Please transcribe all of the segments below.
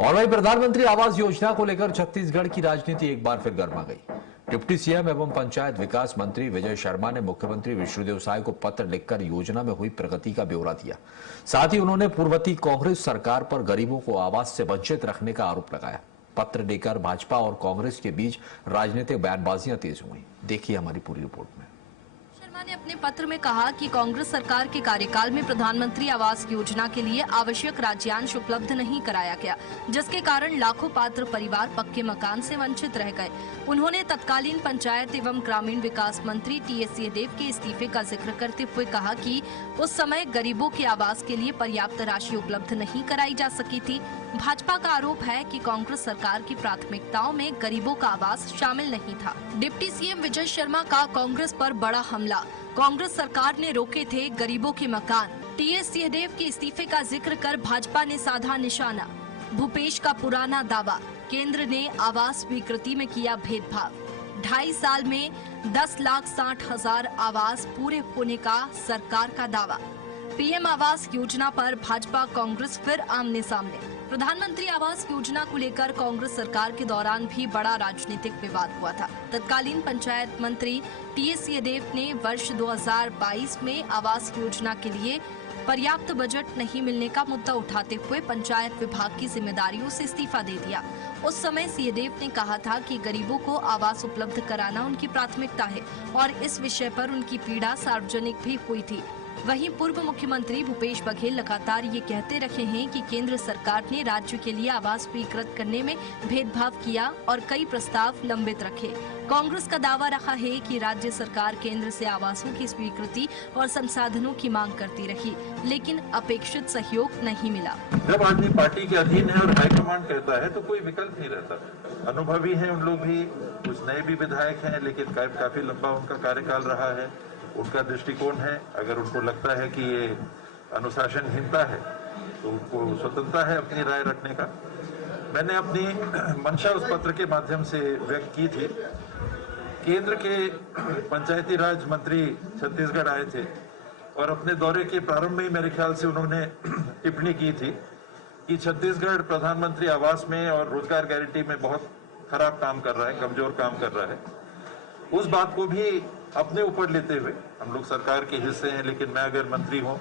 और वही प्रधानमंत्री आवास योजना को लेकर छत्तीसगढ़ की राजनीति एक बार फिर गर्मा गई। डिप्टी सीएम एवं पंचायत विकास मंत्री विजय शर्मा ने मुख्यमंत्री विष्णुदेव साय को पत्र लिखकर योजना में हुई प्रगति का ब्यौरा दिया। साथ ही उन्होंने पूर्ववर्ती कांग्रेस सरकार पर गरीबों को आवास से वंचित रखने का आरोप लगाया। पत्र लेकर भाजपा और कांग्रेस के बीच राजनीतिक बयानबाजियां तेज हुई। देखिए हमारी पूरी रिपोर्ट में। शर्मा ने अपने पत्र में कहा कि कांग्रेस सरकार के कार्यकाल में प्रधानमंत्री आवास योजना के लिए आवश्यक राज्यांश उपलब्ध नहीं कराया गया, जिसके कारण लाखों पात्र परिवार पक्के मकान से वंचित रह गए। उन्होंने तत्कालीन पंचायत एवं ग्रामीण विकास मंत्री टीएस सिंहदेव के इस्तीफे का जिक्र करते हुए कहा कि उस समय गरीबों के आवास के लिए पर्याप्त राशि उपलब्ध नहीं कराई जा सकी थी। भाजपा का आरोप है कि कांग्रेस सरकार की प्राथमिकताओं में गरीबों का आवास शामिल नहीं था। डिप्टी सीएम विजय शर्मा का कांग्रेस पर बड़ा हमला। कांग्रेस सरकार ने रोके थे गरीबों के मकान। टीएस सिंहदेव के इस्तीफे का जिक्र कर भाजपा ने साधा निशाना। भूपेश का पुराना दावा, केंद्र ने आवास स्वीकृति में किया भेदभाव। 2.5 साल में 10,60,000 आवास पूरे होने का सरकार का दावा। पीएम आवास योजना पर भाजपा कांग्रेस फिर आमने सामने। प्रधानमंत्री आवास योजना को लेकर कांग्रेस सरकार के दौरान भी बड़ा राजनीतिक विवाद हुआ था। तत्कालीन पंचायत मंत्री टीएस सिंहदेव ने वर्ष 2022 में आवास योजना के लिए पर्याप्त बजट नहीं मिलने का मुद्दा उठाते हुए पंचायत विभाग की जिम्मेदारियों से इस्तीफा दे दिया। उस समय सिंहदेव ने कहा था कि गरीबों को आवास उपलब्ध कराना उनकी प्राथमिकता है और इस विषय पर उनकी पीड़ा सार्वजनिक भी हुई थी। वहीं पूर्व मुख्यमंत्री भूपेश बघेल लगातार ये कहते रहे हैं कि केंद्र सरकार ने राज्य के लिए आवास स्वीकृत करने में भेदभाव किया और कई प्रस्ताव लंबित रखे। कांग्रेस का दावा रहा है कि राज्य सरकार केंद्र से आवासों की स्वीकृति और संसाधनों की मांग करती रही, लेकिन अपेक्षित सहयोग नहीं मिला। जब आदमी पार्टी के अधीन है और हाईकमांड कहता है तो कोई विकल्प नहीं रहता। अनुभवी हैं उन लोग भी, कुछ नए भी विधायक हैं, लेकिन काफी लंबा उनका कार्यकाल रहा है। उनका दृष्टिकोण है, अगर उनको लगता है कि ये अनुशासनहीनता है तो उनको स्वतंत्रता है अपनी राय रखने का। मैंने अपनी मंशा उस पत्र के माध्यम से व्यक्त की थी। केंद्र के पंचायती राज मंत्री छत्तीसगढ़ आए थे और अपने दौरे के प्रारंभ में ही मेरे ख्याल से उन्होंने टिप्पणी की थी कि छत्तीसगढ़ प्रधानमंत्री आवास में और रोजगार गारंटी में बहुत खराब काम कर रहा है, कमजोर काम कर रहा है। उस बात को भी अपने ऊपर लेते हुए, हम लोग सरकार के हिस्से हैं, लेकिन मैं अगर मंत्री हूं,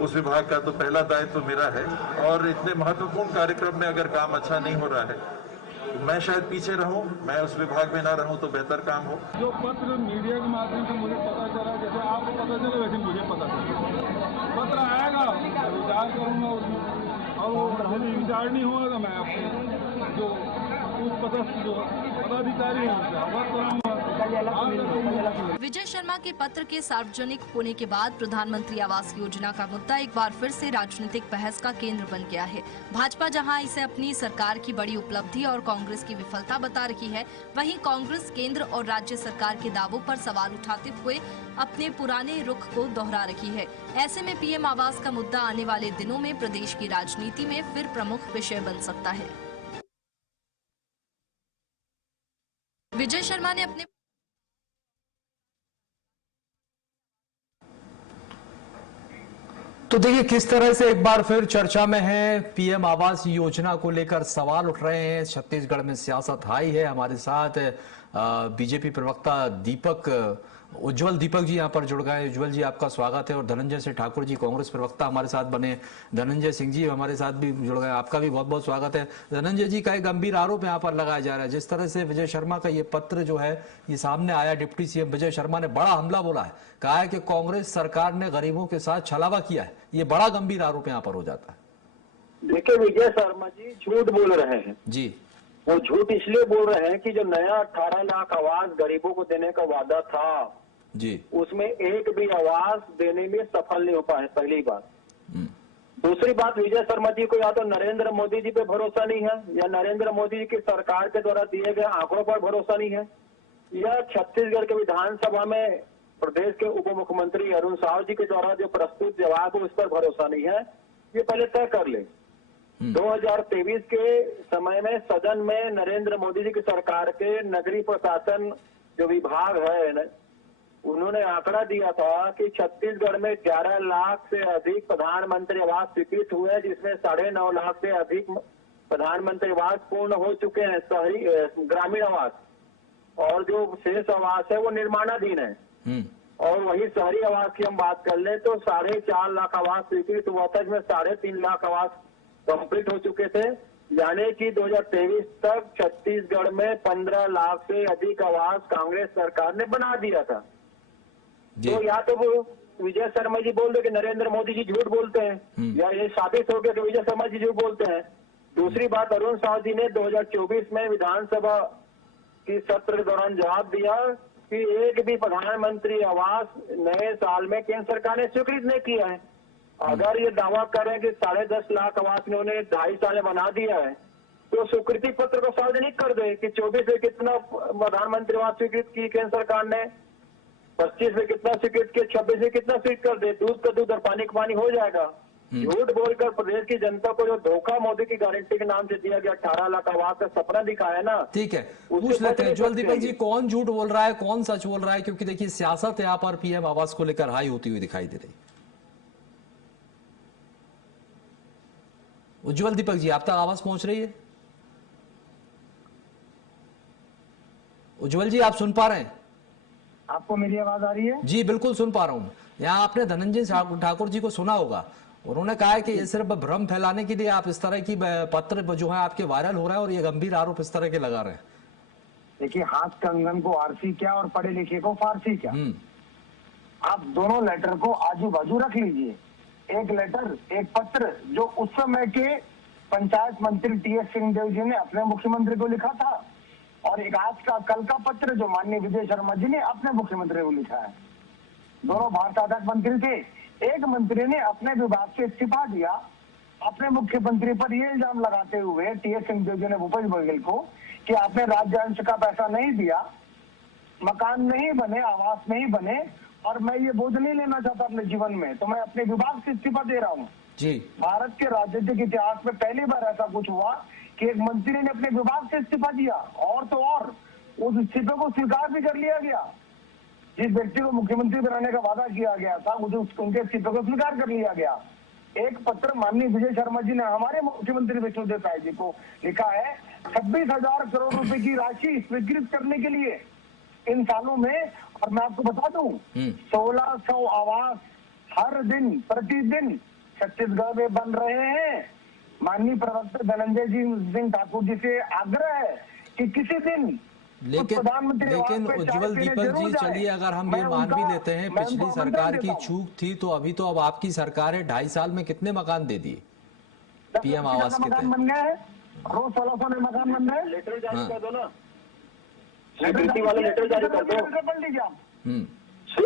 उस विभाग का तो पहला दायित्व तो मेरा है और इतने महत्वपूर्ण कार्यक्रम में अगर काम अच्छा नहीं हो रहा है तो मैं शायद पीछे रहूं, मैं उस विभाग में ना रहूं तो बेहतर काम हो। जो पत्र मीडिया के माध्यम से मुझे पता चला, जैसे आपको पता चला वैसे मुझे पता चला। पत्र आएगा, विचार करूंगा उसमें, और वो मुझे विचार नहीं हुआ तो मैं अपने जो पदाधिकारी हैं उनसे अवगत कराऊंगा। विजय शर्मा के पत्र के सार्वजनिक होने के बाद प्रधानमंत्री आवास योजना का मुद्दा एक बार फिर से राजनीतिक बहस का केंद्र बन गया है। भाजपा जहां इसे अपनी सरकार की बड़ी उपलब्धि और कांग्रेस की विफलता बता रही है, वहीं कांग्रेस केंद्र और राज्य सरकार के दावों पर सवाल उठाते हुए अपने पुराने रुख को दोहरा रही है। ऐसे में पीएम आवास का मुद्दा आने वाले दिनों में प्रदेश की राजनीति में फिर प्रमुख विषय बन सकता है। विजय शर्मा ने अपने तो देखिए किस तरह से एक बार फिर चर्चा में है। पीएम आवास योजना को लेकर सवाल उठ रहे हैं। छत्तीसगढ़ में सियासत हाई है। हमारे साथ बीजेपी प्रवक्ता उज्जवल दीपक जी यहाँ पर जुड़ गए। उज्जवल जी आपका स्वागत है। और धनंजय सिंह ठाकुर जी कांग्रेस प्रवक्ता हमारे साथ बने। धनंजय सिंह जी हमारे साथ भी जुड़ गए, आपका भी बहुत बहुत स्वागत है। धनंजय जी का एक गंभीर आरोप यहाँ पर लगाया जा रहा है। जिस तरह से विजय शर्मा का ये पत्र जो है ये सामने आया, डिप्टी सीएम विजय शर्मा ने बड़ा हमला बोला है, कहा है कि कांग्रेस सरकार ने गरीबों के साथ छलावा किया है। ये बड़ा गंभीर आरोप यहाँ पर हो जाता है। देखिए विजय शर्मा जी झूठ बोल रहे हैं जी। वो झूठ इसलिए बोल रहे हैं कि जो नया 18 लाख आवास गरीबों को देने का वादा था जी, उसमें एक भी आवास देने में सफल नहीं हो पाए, पहली बात। दूसरी बात, विजय शर्मा जी को या तो नरेंद्र मोदी जी पे भरोसा नहीं है, या नरेंद्र मोदी जी की सरकार के द्वारा दिए गए आंकड़ों पर भरोसा नहीं है, या छत्तीसगढ़ के विधानसभा में प्रदेश के उप मुख्यमंत्री अरुण साव जी के द्वारा जो प्रस्तुत जवाब है उस पर भरोसा नहीं है। ये पहले तय कर ले। 2023 के समय में सदन में नरेंद्र मोदी जी की सरकार के नगरीय प्रशासन जो विभाग है, उन्होंने आंकड़ा दिया था कि छत्तीसगढ़ में 11 लाख से अधिक प्रधानमंत्री आवास स्वीकृत हुए, जिसमें 9.5 लाख से अधिक प्रधानमंत्री आवास पूर्ण हो चुके हैं, शहरी ग्रामीण आवास, और जो शेष आवास है वो निर्माणाधीन है। और वही शहरी आवास की हम बात कर लें तो 4.5 लाख आवास स्वीकृत हुआ था, इसमें 3.5 लाख आवास कंप्लीट हो चुके थे। यानी कि 2023 तक छत्तीसगढ़ में 15 लाख से अधिक आवास कांग्रेस सरकार ने बना दिया था। तो या तो वो विजय शर्मा जी बोल रहे कि नरेंद्र मोदी जी झूठ बोलते हैं, या ये साबित हो गया कि विजय शर्मा जी झूठ बोलते हैं। दूसरी बात, अरुण साहू जी ने 2024 में विधानसभा की सत्र के दौरान जवाब दिया कि एक भी प्रधानमंत्री आवास नए साल में केंद्र सरकार ने स्वीकृत नहीं किया है। अगर ये दावा करें कि 10.5 लाख आवास इन्होंने 2.5 साल में बना दिया है, तो स्वीकृति पत्र को सार्वजनिक कर दे कि 24 में कितना प्रधानमंत्री आवास स्वीकृत की केंद्र सरकार ने, 25 में कितना स्वीकृत किया, 26 में कितना स्वीकृत कर दे। दूध का दूध और पानी का पानी हो जाएगा। झूठ बोलकर प्रदेश की जनता को जो धोखा मोदी की गारंटी के नाम से दिया गया, 18 लाख आवास का सपना दिखाया ना। ठीक है, पूछ लेते हैं उज्ज्वल दीपक जी, कौन झूठ बोल रहा है, कौन सच बोल रहा है? क्योंकि देखिए सियासत यहाँ पर पीएम आवास को लेकर हाई होती हुई दिखाई दे रही। उज्ज्वल दीपक जी, आप तक आवाज पहुंच रही है? उज्ज्वल जी, आप सुन पा रहे हैं? आपको मेरी आवाज आ रही है? जी बिल्कुल सुन पा रहा हूं। यहाँ आपने धनंजय ठाकुर जी को सुना होगा, उन्होंने कहा है कि ये सिर्फ भ्रम फैलाने के लिए आप इस तरह की पत्र जो है आपके वायरल हो रहा है और ये गंभीर आरोप इस तरह के लगा रहे हैं। देखिए, हाथ कंगन को आरसी क्या और पढ़े लिखे को फारसी क्या। आप दोनों लेटर को आजू बाजू रख लीजिए। एक लेटर, एक पत्र जो उस समय के पंचायत मंत्री टीएस सिंहदेव जी ने अपने मुख्यमंत्री को लिखा था, और एक आज का कल का पत्र जो माननीय विजय शर्मा जी ने अपने मुख्यमंत्री को लिखा है। दोनों भारताध्यक्ष मंत्री थे। एक मंत्री ने अपने विभाग से इस्तीफा दिया, अपने मुख्यमंत्री पर ये इल्जाम लगाते हुए टीएस सिंहदेव जी ने भूपेश बघेल को कि आपने राज्य अंश का पैसा नहीं दिया, मकान नहीं बने, आवास नहीं बने, और मैं ये बोझ नहीं लेना चाहता अपने जीवन में, तो मैं अपने विभाग से इस्तीफा दे रहा हूँ। जी, भारत के राजनीतिक इतिहास में पहली बार ऐसा कुछ हुआ कि एक मंत्री ने अपने विभाग से इस्तीफा दिया, और तो और उस इस्तीफे को स्वीकार भी कर लिया गया। जिस व्यक्ति को मुख्यमंत्री बनाने का वादा किया गया था, मुझे उनके इस्तीफे को स्वीकार कर लिया गया। एक पत्र माननीय विजय शर्मा जी ने हमारे मुख्यमंत्री विष्णुदेव साय जी को लिखा है, 26,000 करोड़ रुपए की राशि स्वीकृत करने के लिए इन सालों में। और मैं आपको बता दूं, 1600 आवास हर दिन प्रतिदिन छत्तीसगढ़ में बन रहे हैं। माननीय प्रवक्ता धनंजय सिंह ठाकुर जी से आग्रह है कि किसी दिन लेकिन उज्ज्वल दीपक जी, चलिए अगर हम ये मान भी लेते हैं पिछली सरकार की चूक थी, तो अभी तो अब आपकी सरकार है, 2.5 साल में कितने मकान दे दिए पीएम आवास के तहत? बन गया है, रोज 1600 में मकान बन रहे हैं। लेटर जारी कर दो ना, स्वीकृति वाला लेटर जारी कर दो। पढ़ लीजिए आप।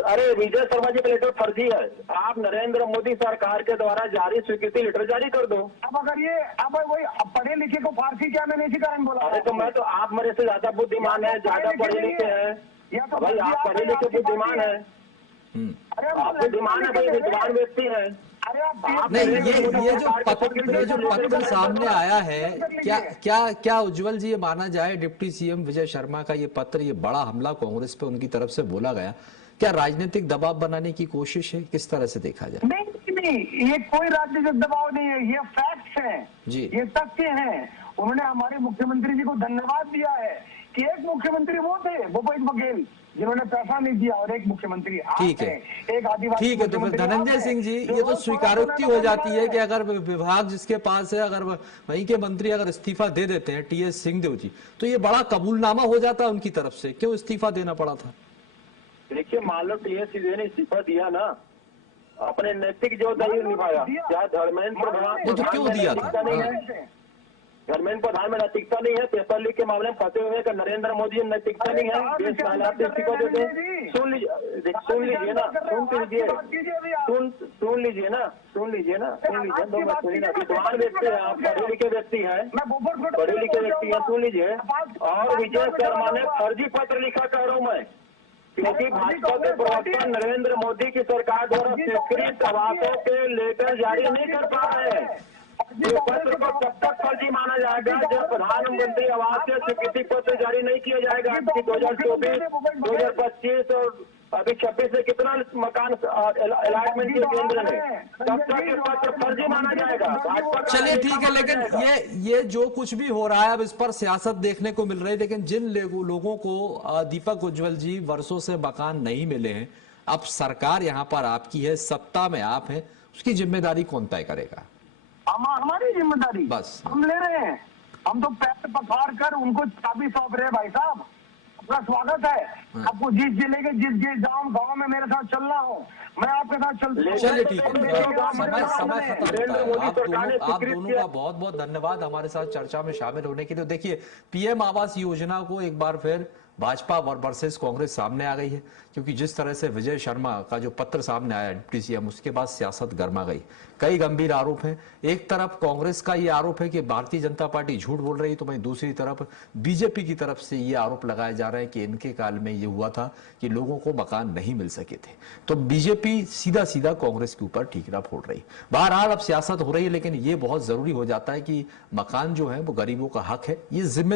अरे विजय शर्मा जी का लेटर फर्जी है, आप नरेंद्र मोदी सरकार के द्वारा जारी स्वीकृति लेटर जारी कर दो। अब अगर ये अब वही पढ़े लिखे को फारसी क्या, मैंने इसी कारण बोला। अरे तो मैं तो, आप मेरे से ज्यादा बुद्धिमान है, ज्यादा पढ़े लिखे हैं भाई, आप पढ़े लिखे बुद्धिमान है, आप बुद्धिमान है भाई, विद्वान व्यक्ति है। नहीं, ये जो पत्र सामने आया है, क्या उज्ज्वल जी ये माना जाए डिप्टी सीएम विजय शर्मा का ये पत्र, ये बड़ा हमला कांग्रेस पे उनकी तरफ से बोला गया, क्या राजनीतिक दबाव बनाने की कोशिश है? किस तरह से देखा जाए? नहीं, ये कोई राजनीतिक दबाव नहीं है, ये फैक्ट्स हैं जी, ये तथ्य हैं। उन्होंने हमारे मुख्यमंत्री जी को धन्यवाद दिया है कि एक मुख्यमंत्री वो थे भूपेश बघेल जिन्होंने पैसा नहीं दिया, और एक मुख्यमंत्री ठीक है, एक आदिवासी। ठीक है, तो फिर धनंजय सिंह जी, ये तो स्वीकारोक्ति हो जाती है कि अगर विभाग जिसके पास है, अगर वहीं के मंत्री अगर इस्तीफा दे देते हैं टीएस सिंहदेव जी, तो ये बड़ा कबूलनामा हो जाता है उनकी तरफ से। क्यों इस्तीफा देना पड़ा था? देखिए, मान लो टीएस सिंहदेव ने इस्तीफा दिया ना, अपने नैतिक जवाबदारी निभाया। क्या धर्मेंद्र प्रधान क्यों दिया था? धर्मेंद्र प्रधान में नैतिकता नहीं है? पेपर लीक के मामले में फंसे हुए का नरेंद्र मोदी नैतिकता नहीं है? देश के हालात इस्तीफा देते हैं। सुन लीजिए ना, सुन लीजिए ना, सुन लीजिए ना, दो मिनट सुनिए ना। विद्वान व्यक्ति है आप, पढ़े लिखे व्यक्ति हैं, पढ़े लिखे व्यक्ति हैं, सुन लीजिए। और विजय शर्मा ने फर्जी पत्र लिखा कह रहा हूँ मैं, क्योंकि भाजपा के प्रवक्ता नरेंद्र मोदी की सरकार द्वारा स्वीकृत आवासों के लेटर जारी नहीं कर पा रहे हैं। ये पत्र को तब तक फर्जी माना जाएगा जब प्रधानमंत्री आवास के स्वीकृति पत्र जारी नहीं किया जाएगा कि 2024, 2025 और अभी 26 से कितना मकान अलॉटमेंट किया केंद्र ने, तब तक ये पत्र फर्जी माना जाएगा। भाजपा का चलिए ठीक है, लेकिन ये जो कुछ भी हो रहा है अब इस पर सियासत देखने को मिल रही है, लेकिन जिन लोगों को दीपक उज्जवल जी वर्षों से मकान नहीं मिले हैं, अब सरकार यहाँ पर आपकी है, सत्ता में आप हैं, उसकी जिम्मेदारी कौन तय करेगा? हमारी जिम्मेदारी बस हम ले रहे हैं। हम तो पैर पसार कर उनको चाबी सौंप रहे हैं। भाई साहब, अपना स्वागत है आपको। जिस जिले के जिस गांव में मेरे साथ चलना हो, मैं आपके साथ चलता। चलिए ठीक है, समय खत्म होता है। आप दोनों का बहुत बहुत धन्यवाद हमारे साथ चर्चा में शामिल होने के लिए। देखिए, पीएम आवास योजना को एक बार फिर भाजपा वर्सेस कांग्रेस सामने आ गई है, क्योंकि जिस तरह से विजय शर्मा का जो पत्र सामने आया डिप्टी सीएम, उसके बाद सियासत गर्मा गई। कई गंभीर आरोप हैं। एक तरफ कांग्रेस का ये आरोप है कि भारतीय जनता पार्टी झूठ बोल रही है, तो वहीं दूसरी तरफ बीजेपी की तरफ से ये आरोप लगाए जा रहे हैं कि इनके काल में ये हुआ था कि लोगों को मकान नहीं मिल सके थे। तो बीजेपी सीधा सीधा कांग्रेस के ऊपर ठीकरा फोड़ रही। बहरहाल अब सियासत हो रही है, लेकिन ये बहुत जरूरी हो जाता है कि मकान जो है वो गरीबों का हक है, ये जिम्मेदारी